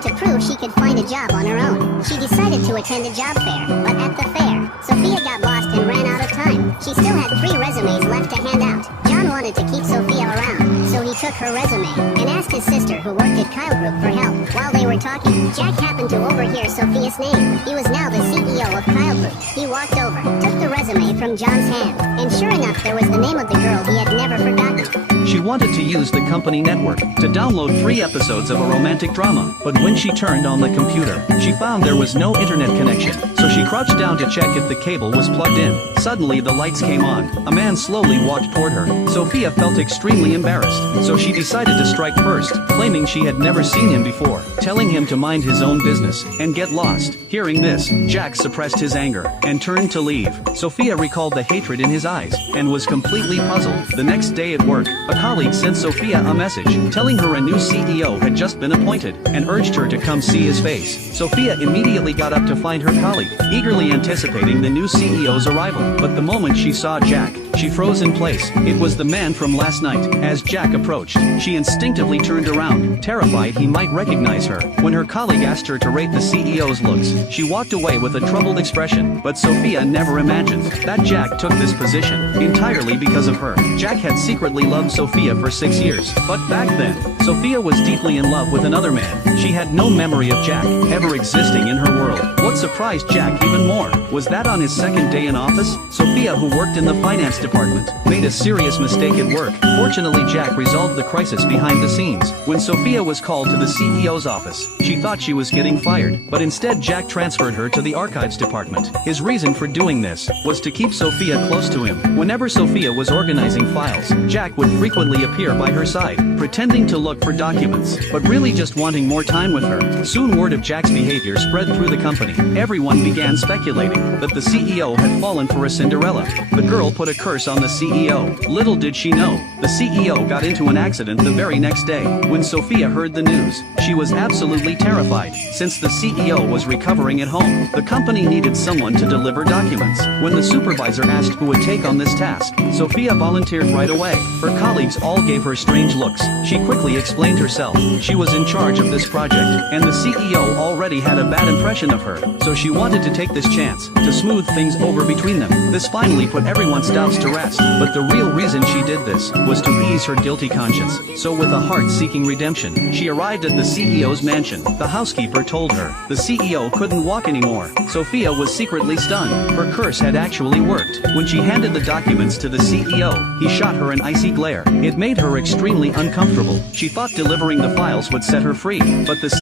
To prove she could find a job on her own, she decided to attend a job fair, but at the fair, Sophia got lost and ran out of time. She still had 3 resumes left to hand out. John wanted to keep Sophia around, so he took her resume and asked his sister who worked at Kyle Group for help. While they were talking, Jack happened to overhear Sophia's name. He was now the CEO of Kyle Group. He walked over, took the resume from John's hand, and sure enough there was the name of the girl he had never forgotten. She wanted to use the company network to download 3 episodes of a romantic drama, but when she turned on the computer, she found there was no internet connection, so she crouched down to check if the cable was plugged in. Suddenly the lights came on. A man slowly walked toward her. Sophia felt extremely embarrassed, so she decided to strike first, claiming she had never seen him before, telling him to mind his own business and get lost. Hearing this, Jack suppressed his anger and turned to leave. Sophia recalled the hatred in his eyes and was completely puzzled. The next day at work, a colleague sent Sophia a message telling her a new CEO had just been appointed and urged her to come see his face. Sophia immediately got up to find her colleague, eagerly anticipating the new CEO's arrival. But the moment she saw Jack, she froze in place. It was the man from last night. As Jack approached, she instinctively turned around, terrified he might recognize her. When her colleague asked her to rate the CEO's looks, she walked away with a troubled expression. But Sophia never imagined that Jack took this position entirely because of her. Jack had secretly loved Sophia for 6 years, but back then, Sophia was deeply in love with another man. She had no memory of Jack ever existing in her world. What surprised Jack even more was that on his second day in office, Sophia, who worked in the finance department, made a serious mistake at work. Fortunately, Jack resolved the crisis behind the scenes. When Sophia was called to the CEO's office, she thought she was getting fired, but instead Jack transferred her to the archives department. His reason for doing this was to keep Sophia close to him. Whenever Sophia was organizing files, Jack would frequently appear by her side, pretending to look for documents, but really just wanting more time with her. Soon word of Jack's behavior spread through the company. Everyone began speculating that the CEO had fallen for a Cinderella. The girl put a curse on the CEO. Little did she know, the CEO got into an accident the very next day. When Sophia heard the news, she was absolutely terrified. Since the CEO was recovering at home, the company needed someone to deliver documents. When the supervisor asked who would take on this task, Sophia volunteered right away. Her colleagues all gave her strange looks. She quickly explained herself. She was in charge of this project, and the CEO already had a bad impression of her, so she wanted to take this chance to smooth things over between them. This finally put everyone's doubts to rest, but the real reason she did this was to ease her guilty conscience. So with a heart seeking redemption, she arrived at the CEO's mansion. The housekeeper told her the CEO couldn't walk anymore. Sophia was secretly stunned. Her curse had actually worked. When she handed the documents to the CEO, he shot her an icy glare. It made her extremely uncomfortable. She thought delivering the files would set her free, but the